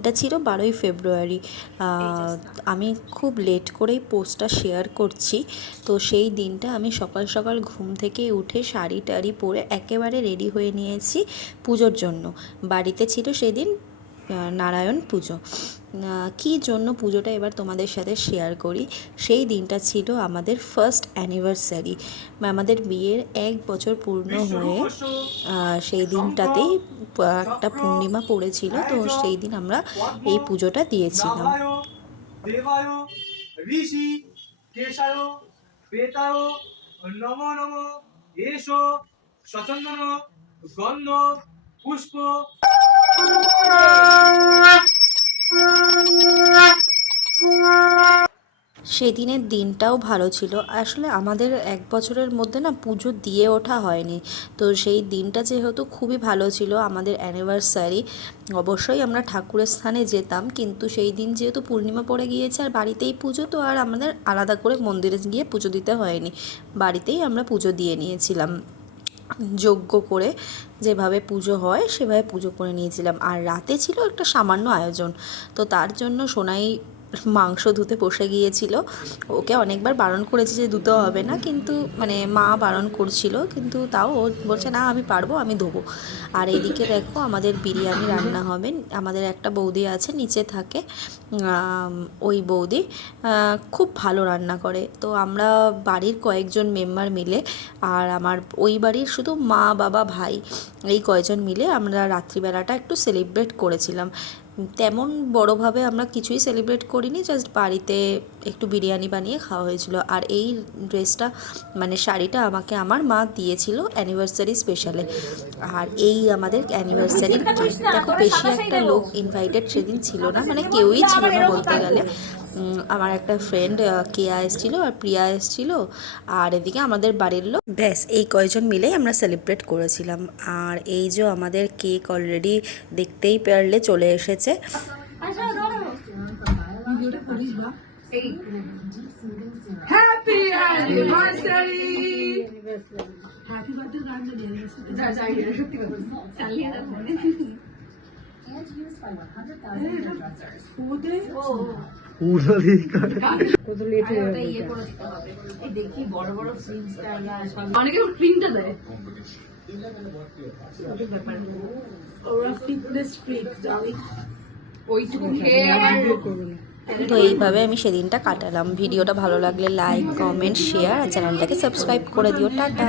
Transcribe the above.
দিনটা ছিল 12ই ফেব্রুয়ারি। আমি খুব লেট করেই পোস্টটা শেয়ার করছি। তো সেই দিনটা আমি সকাল সকাল ঘুম থেকে উঠে শাড়ি টাড়ি পরে একেবারে রেডি হয়ে নিয়েছি পুজোর জন্য। বাড়িতে ছিল সেদিন নারায়ণ পুজো। কী জন্য পুজোটা এবার তোমাদের সাথে শেয়ার করি। সেই দিনটা ছিল আমাদের ফার্স্ট অ্যানিভার্সারি, আমাদের বিয়ের 1 বছর পূর্ণ হয়ে সেই দিনটাতেই একটা পূর্ণিমা পড়েছিল। তো সেই দিন আমরা এই পুজোটা দিয়েছিলাম। পুষ্প সেদিনের দিনটাও ভালো ছিল। আসলে আমাদের 1 বছরের মধ্যে না পুজো দিয়ে ওঠা হয়নি। তো সেই দিনটা যেহেতু খুবই ভালো ছিল, আমাদের অ্যানিভার্সারি, অবশ্যই আমরা ঠাকুরের স্থানে যেতাম, কিন্তু সেই দিন যেহেতু পূর্ণিমা পড়ে গিয়েছে আর বাড়িতেই পুজো, তো আর আমাদের আলাদা করে মন্দিরে গিয়ে পুজো দিতে হয়নি, বাড়িতেই আমরা পুজো দিয়ে নিয়েছিলাম। যজ্ঞ করে যেভাবে পুজো হয় সেভাবে পুজো করে নিয়েছিলাম। আর রাতে ছিল একটা সামান্য আয়োজন। তো তার জন্য সোনাই মাংস ধুতে বসে গিয়েছিল। ওকে অনেকবার বারণ করেছি যে ধুতে হবে না, কিন্তু মানে মা বারণ করছিল, কিন্তু তাও ও বলছে না আমি পারবো, আমি ধোবো। আর এইদিকে দেখো আমাদের বিরিয়ানি রান্না হবে। আমাদের একটা বৌদি আছে নিচে থাকে, ওই বৌদি খুব ভালো রান্না করে। তো আমরা বাড়ির কয়েকজন মেম্বার মিলে, আর আমার ওই বাড়ির শুধু মা বাবা ভাই, এই কয়জন মিলে আমরা রাত্রিবেলাটা একটু সেলিব্রেট করেছিলাম। তেমন বড়োভাবে আমরা কিছুই সেলিব্রেট করিনি, জাস্ট বাড়িতে একটু বিরিয়ানি বানিয়ে খাওয়া হয়েছিল। আর এই ড্রেসটা মানে শাড়িটা আমাকে আমার মা দিয়েছিল অ্যানিভার্সারি স্পেশালে। আর এই আমাদের অ্যানিভার্সারির কেক। দেখো বেশি একটা লোক ইনভাইটেড সেদিন ছিল না, মানে কেউই ছিল না বলতে গেলে। আমার একটা ফ্রেন্ড কেয়া এসেছিলো আর প্রিয়া এসেছিলো, আর এদিকে আমাদের বাড়ির লোক, ব্যাস এই কয়জন মিলেই আমরা সেলিব্রেট করেছিলাম। আর এই যে আমাদের কেক অলরেডি দেখতেই পারলে চলে এসেছে। Happy anniversary. অনেকে ক্রিমটা দেয়, ওরা ফিটনেস ফ্রিক, ওইটুকু খেয়ে তো এইভাবে আমি সেদিনটা কাটালাম। ভিডিওটা ভালো লাগলে লাইক, কমেন্ট, শেয়ার আর চ্যানেলটাকে সাবস্ক্রাইব করে দিও। টাটা।